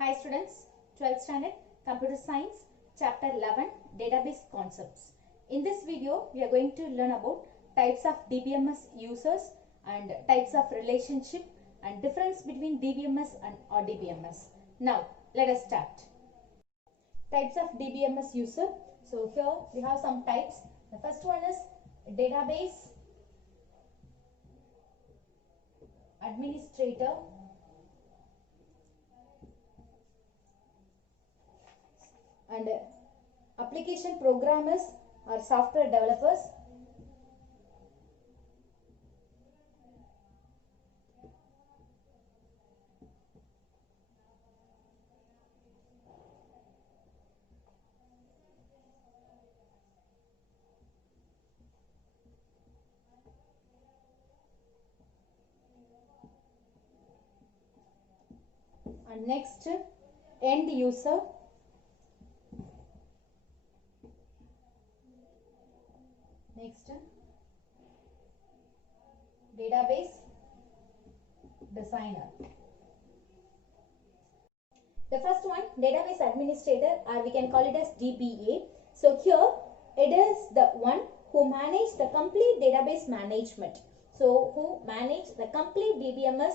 Hi students, 12th standard Computer Science Chapter 11 Database Concepts. In this video, we are going to learn about types of DBMS users and types of relationship and difference between DBMS and RDBMS. Now, let us start. Types of DBMS user. So here we have some types. The first one is database administrator, and application programmers or software developers. And next, end user. Next, database designer. The first one, database administrator, or we can call it as DBA. So here it is the one who manage the complete database management. So who manage the complete DBMS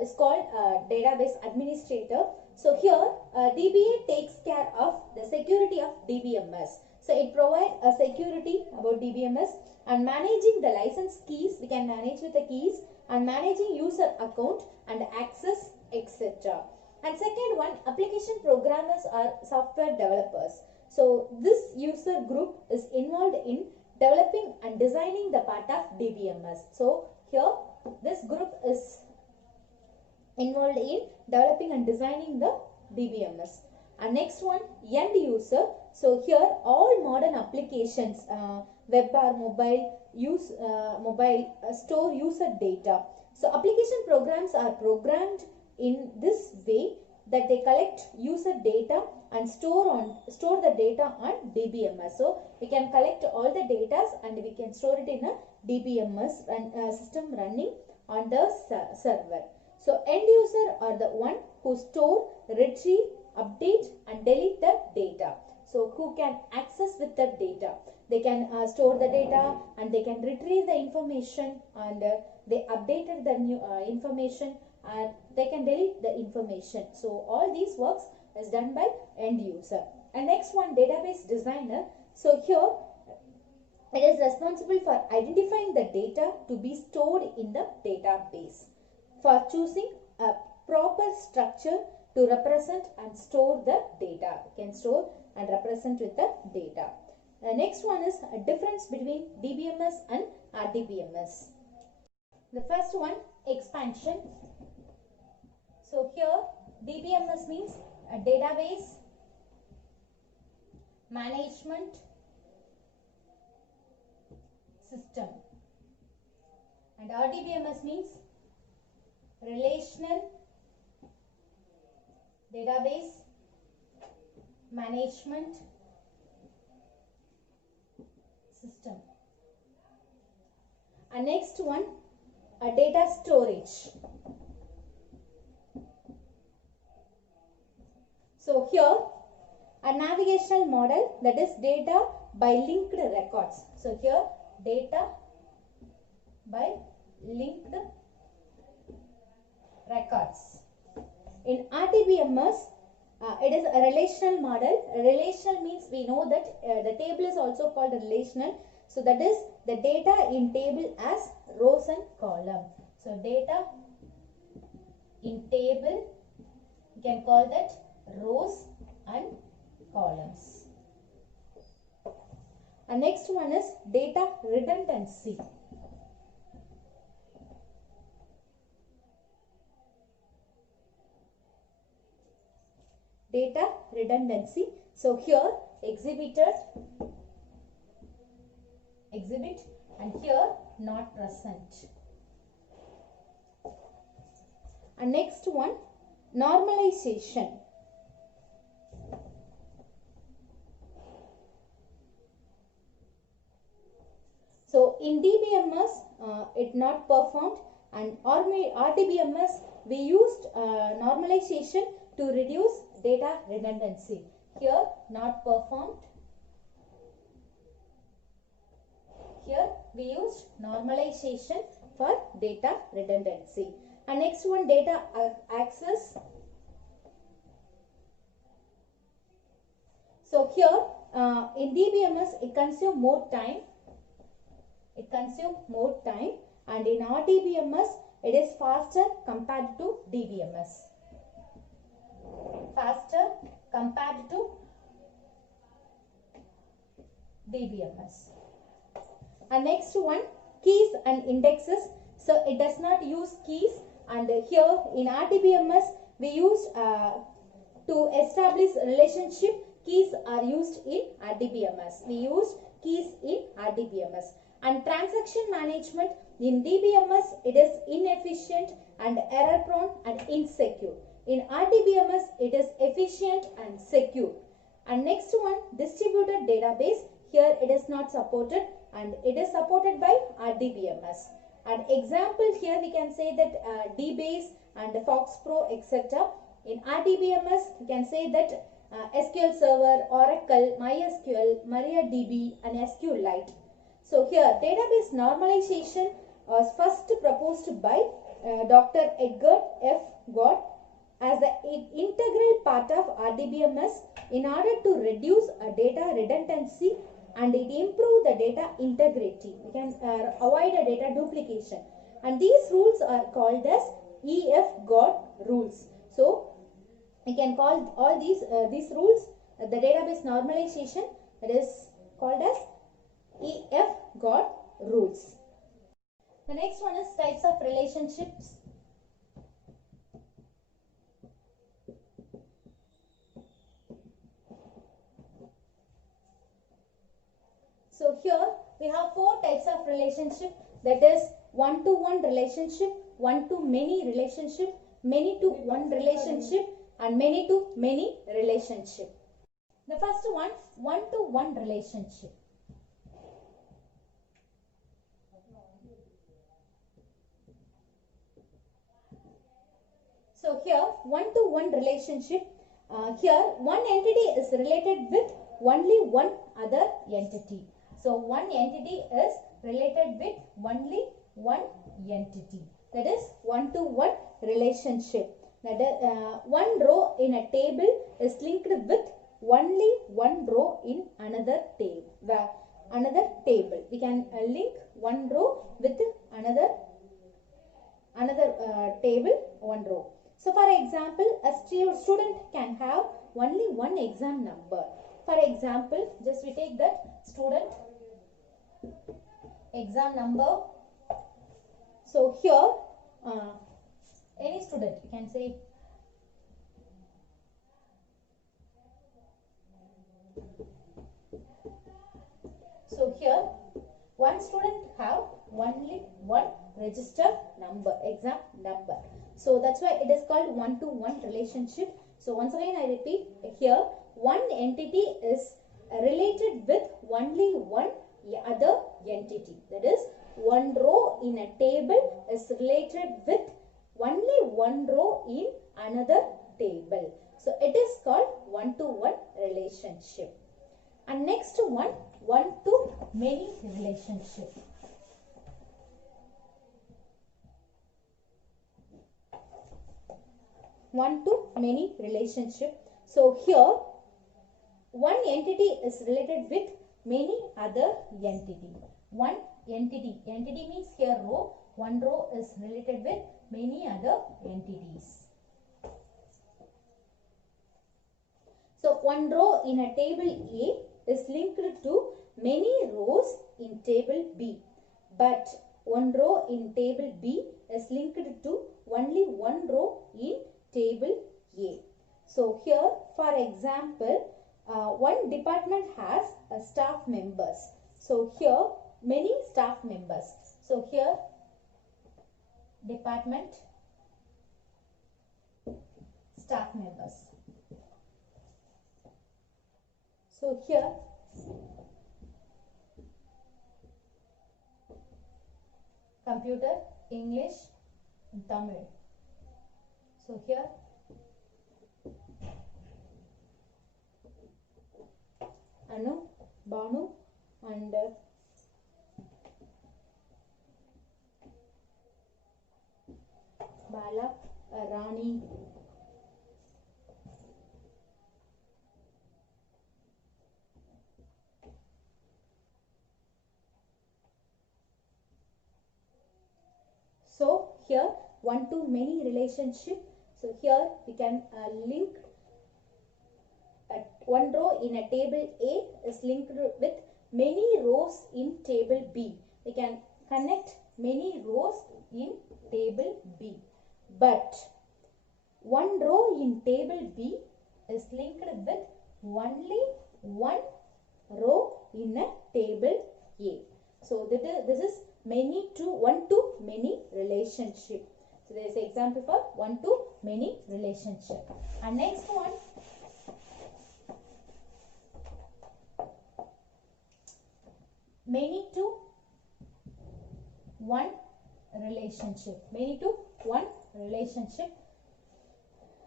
is called database administrator. So here DBA takes care of the security of DBMS. So it provides a security about DBMS and managing the license keys. We can manage with the keys and managing user account and access, etc. And second one, application programmers are software developers. So this user group is involved in developing and designing the part of DBMS. So here this group is involved in developing and designing the DBMS. And next one, end user. So here all modern applications, web or mobile, store user data. So application programs are programmed in this way that they collect user data and store the data on DBMS. So we can collect all the data and we can store it in a DBMS system running on the server. So end user are the one who store, retrieve, update and delete the data. So who can access with the data? They can store the data and they can retrieve the information and they updated the new information and they can delete the information. So all these works is done by end user. And next one, database designer. So here it is responsible for identifying the data to be stored in the database, for choosing a proper structure to represent and store the data. You can store and represent with the data. The next one is a difference between DBMS and RDBMS. The first one, expansion. So here DBMS means a database management system, and RDBMS means relational database management system. And next one, a data storage. So here a navigational model, that is data by linked records. So here data by linked records. In RDBMS, it is a relational model. Relational means we know that the table is also called relational. So that is the data in table as rows and column. So data in table, you can call that rows and columns. And next one is data redundancy. Data redundancy. So here exhibit and here not present. And next one, normalization. So in DBMS it not performed, and RDBMS we used normalization to reduce data redundancy. Here not performed. Here we used normalization for data redundancy. And next one, data access. So here in DBMS it consumes more time. And in RDBMS it is faster compared to DBMS. Faster compared to DBMS. And next one, keys and indexes. So it does not use keys, and here in RDBMS we use to establish relationship. Keys are used in RDBMS. We use keys in RDBMS. And transaction management in DBMS it is inefficient and error prone and insecure. In RDBMS it is efficient and secure. And next one, distributed database. Here it is not supported and it is supported by RDBMS. And example here we can say that DBase and FoxPro etc. In RDBMS we can say that SQL Server, Oracle, MySQL, MariaDB and SQLite. So here database normalization was first proposed by Dr. Edgar F. Gott as the integral part of RDBMS in order to reduce data redundancy and it improve the data integrity. We can avoid a data duplication. And these rules are called as EF Gott rules. So we can call all these rules the database normalization, that is called as EF Gott rules. The next one is types of relationships. So here we have four types of relationship, that is one-to-one relationship, one-to-many relationship, many-to-one relationship and many-to-many relationship. The first one, one-to-one relationship. So here one-to-one relationship, here one entity is related with only one other entity. So one entity is related with only one entity. That is one-to-one relationship. That is, one row in a table is linked with only one row in another table. We can link one row with another table, one row. So for example, a student can have only one exam number. For example, just we take that student exam number. So here any student, you can say so here one student have only one register number, exam number. So that's why it is called one-to-one relationship. So once again I repeat, here one entity is related with only one other entity. That is, one row in a table is related with only one row in another table. So it is called one-to-one relationship. And next one, one-to-many relationship. One-to-many relationship. So here one entity is related with many other entity. One entity means here row. One row is related with many other entities. So one row in a table A is linked to many rows in table B, but one row in table B is linked to only one row in table A. So here for example, one department has staff members. So here many staff members. So here department staff members. So here computer, English, Tamil. So here Anu, Banu and Bala, Rani, so here one to many relationship. So here we can link one row in a table A is linked with many rows in table B. We can connect many rows in table B. But one row in table B is linked with only one row in a table A. So this is many to one to many relationship. So there is an example for one to many relationship. And next one, many to one relationship. Many to one relationship.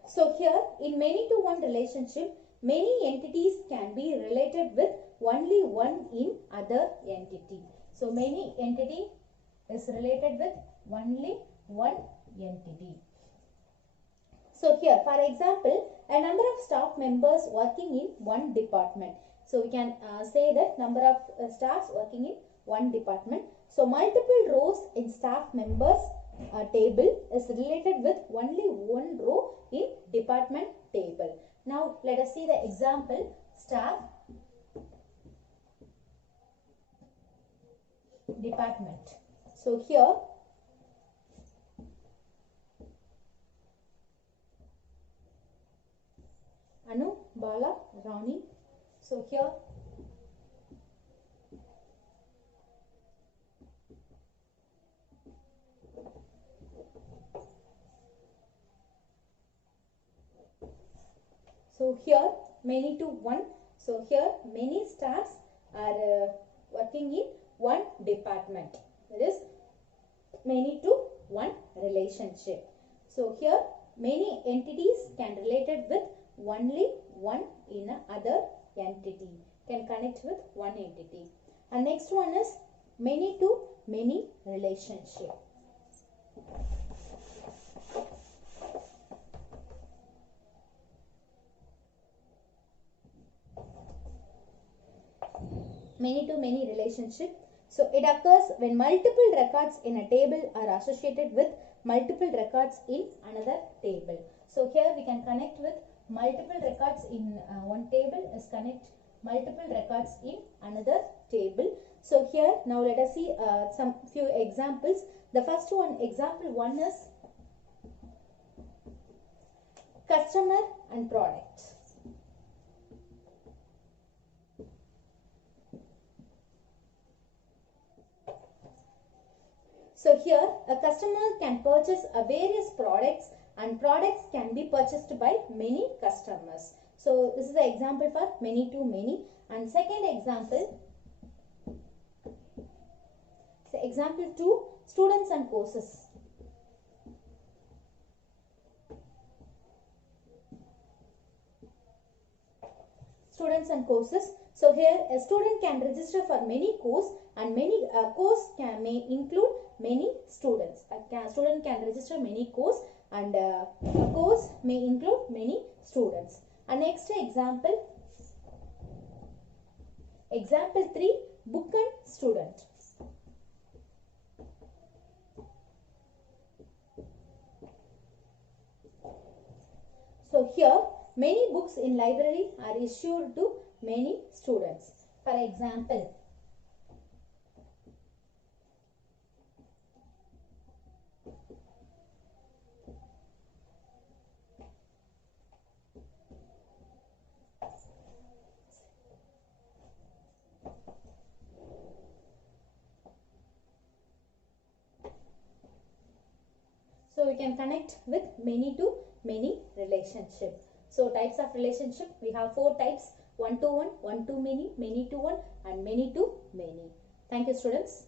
So here in many to one relationship, many entities can be related with only one in other entity. So many entity is related with only one entity. So here, for example, a number of staff members working in one department. So we can say that number of staffs working in one department. So multiple rows in staff members table is related with only one row in department table. Now let us see the example staff department. So here Anu, Bala, Rani. So here many to one. So here many staffs are working in one department. That is many to one relationship. So here many entities can related with only one in other entity. Can connect with one entity. And next one is many to many relationship. Many to many relationship. So it occurs when multiple records in a table are associated with multiple records in another table. So here we can connect with multiple records in one table is connect multiple records in another table. So here now let us see some few examples. The first one, example one is customer and product. So here a customer can purchase various products and products can be purchased by many customers. So this is the example for many to many. And second example, so example 2, students and courses. Students and courses. So here a student can register for many courses and many course may include many students. A student can register many courses and a course may include many students. And next example, example 3, book and student. So here many books in library are issued to many students. For example, so we can connect with many to many relationship. So types of relationship, we have 4 types: one to one, one to many, many to one and many to many. Thank you students.